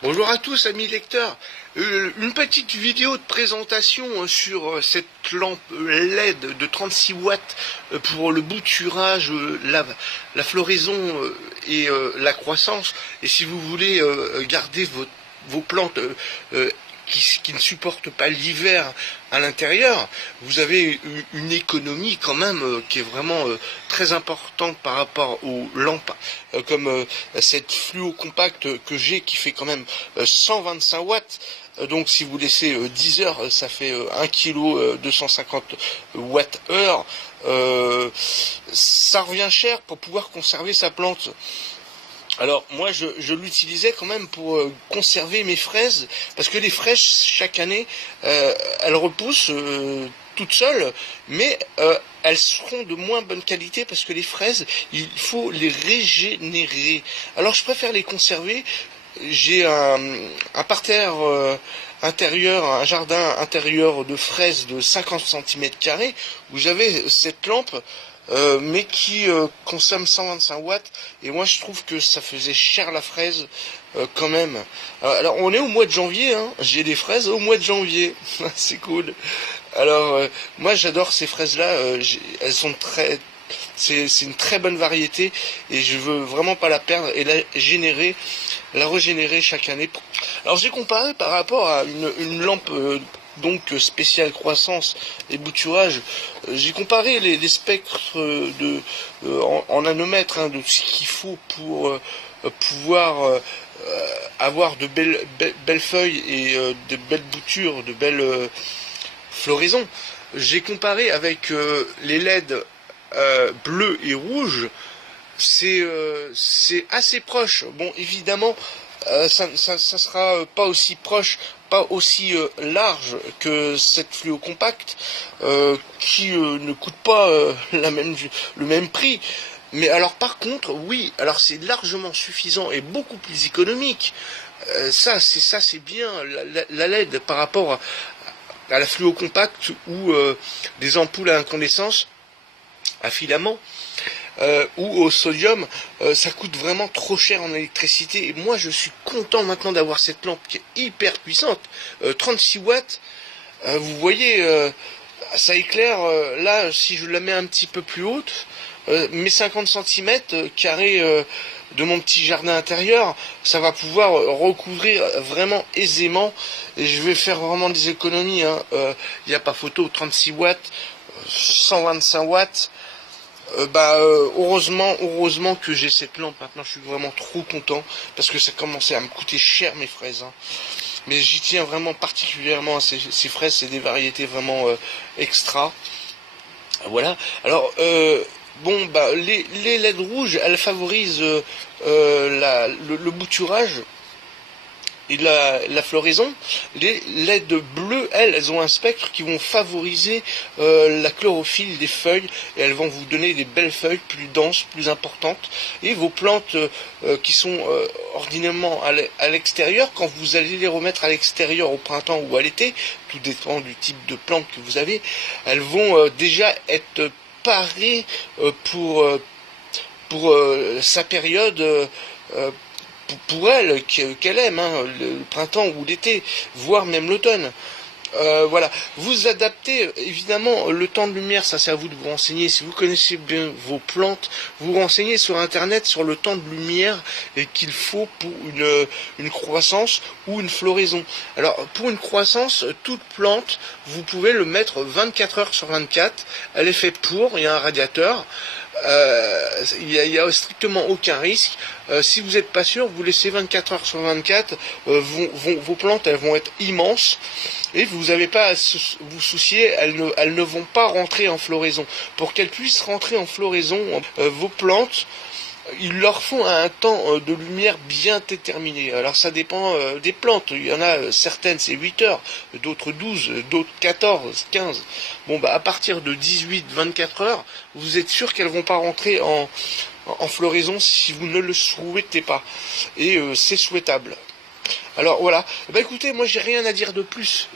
Bonjour à tous amis lecteurs, une petite vidéo de présentation sur cette lampe LED de 36 watts pour le bouturage, la floraison et la croissance. Et si vous voulez garder vos plantes qui ne supportent pas l'hiver à l'intérieur, vous avez une économie quand même qui est vraiment très importante par rapport aux lampes comme cette fluo compacte que j'ai qui fait quand même 125 watts. Donc si vous laissez 10 heures, ça fait 1 kg 250 watts heure. Ça revient cher pour pouvoir conserver sa plante. Alors moi je l'utilisais quand même pour conserver mes fraises, parce que les fraises chaque année elles repoussent toutes seules, mais elles seront de moins bonne qualité parce que les fraises il faut les régénérer. Alors je préfère les conserver. J'ai un parterre intérieur, un jardin intérieur de fraises de 50 cm² où j'avais cette lampe mais qui consomme 125 watts, et moi je trouve que ça faisait cher la fraise quand même. Alors on est au mois de janvier, hein. J'ai des fraises au mois de janvier, c'est cool. Alors moi j'adore ces fraises là, elles sont c'est une très bonne variété et je veux vraiment pas la perdre et la régénérer chaque année. Alors j'ai comparé par rapport à une lampe donc spéciale croissance et bouturage. J'ai comparé les spectres en nanomètres de ce qu'il faut pour pouvoir avoir de belles feuilles et de belles boutures, de belles floraisons. J'ai comparé avec les LED bleu et rouge. C'est assez proche. Bon, évidemment ça sera pas aussi proche, pas aussi large que cette fluo compacte qui ne coûte pas le même prix. Mais alors par contre, oui, alors c'est largement suffisant et beaucoup plus économique. Ça c'est bien la LED par rapport à la fluo compacte ou des ampoules à incandescence à filament. Ou au sodium, ça coûte vraiment trop cher en électricité. Et moi, je suis content maintenant d'avoir cette lampe qui est hyper puissante, 36 watts. Vous voyez, ça éclaire. Là, si je la mets un petit peu plus haute, mes 50 cm² de mon petit jardin intérieur, ça va pouvoir recouvrir vraiment aisément. Et je vais faire vraiment des économies. Il n'y a pas photo, 36 watts, 125 watts. Heureusement que j'ai cette lampe maintenant. Je suis vraiment trop content parce que ça commençait à me coûter cher mes fraises, hein. Mais j'y tiens vraiment particulièrement à ces fraises. C'est des variétés vraiment extra. Voilà. Alors les LED rouges, elles favorisent le bouturage et la floraison. Les LED bleues, elles ont un spectre qui vont favoriser la chlorophylle des feuilles, et elles vont vous donner des belles feuilles plus denses, plus importantes. Et vos plantes qui sont ordinairement à l'extérieur, quand vous allez les remettre à l'extérieur au printemps ou à l'été, tout dépend du type de plante que vous avez, elles vont déjà être parées pour sa période, pour elle, qu'elle aime, hein, le printemps ou l'été, voire même l'automne. Voilà. Vous adaptez évidemment le temps de lumière, ça c'est à vous de vous renseigner. Si vous connaissez bien vos plantes, vous renseignez sur internet sur le temps de lumière qu'il faut pour une croissance ou une floraison. Alors pour une croissance, toute plante, vous pouvez le mettre 24 heures sur 24. Elle est faite pour, il y a un radiateur. Il y a strictement aucun risque. Si vous n'êtes pas sûr, vous laissez 24 heures sur 24, vos plantes elles vont être immenses et vous n'avez pas à vous soucier, elles ne vont pas rentrer en floraison. Pour qu'elles puissent rentrer en floraison, vos plantes, il leur faut un temps de lumière bien déterminé. Alors ça dépend des plantes. Il y en a certaines c'est 8 heures, d'autres 12, d'autres 14, 15. Bon à partir de 18, 24 heures, vous êtes sûr qu'elles vont pas rentrer en floraison si vous ne le souhaitez pas. Et c'est souhaitable. Alors voilà, écoutez, moi j'ai rien à dire de plus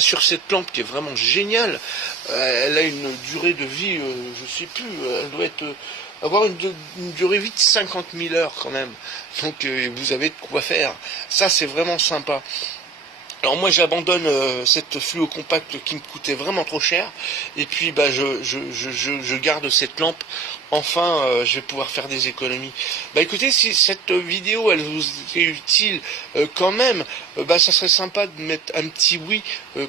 sur cette lampe qui est vraiment géniale. Elle a une durée de vie, je sais plus, elle doit être avoir une durée vie de 50 000 heures quand même. Donc vous avez de quoi faire. Ça c'est vraiment sympa. Alors moi j'abandonne cette fluo compacte qui me coûtait vraiment trop cher et puis bah je garde cette lampe. Enfin je vais pouvoir faire des économies. Bah écoutez, si cette vidéo elle vous est utile quand même, bah ça serait sympa de mettre un petit oui,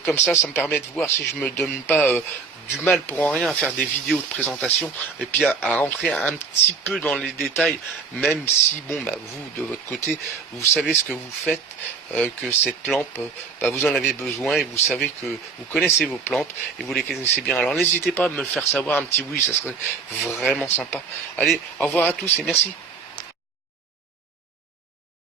comme ça me permet de voir si je me donne pas du mal pour en rien à faire des vidéos de présentation et puis à rentrer un petit peu dans les détails, même si bon bah vous de votre côté vous savez ce que vous faites, que cette lampe bah, vous en avez besoin et vous savez que vous connaissez vos plantes et vous les connaissez bien. Alors n'hésitez pas à me le faire savoir un petit oui, ça serait vraiment sympa. Allez, au revoir à tous et merci.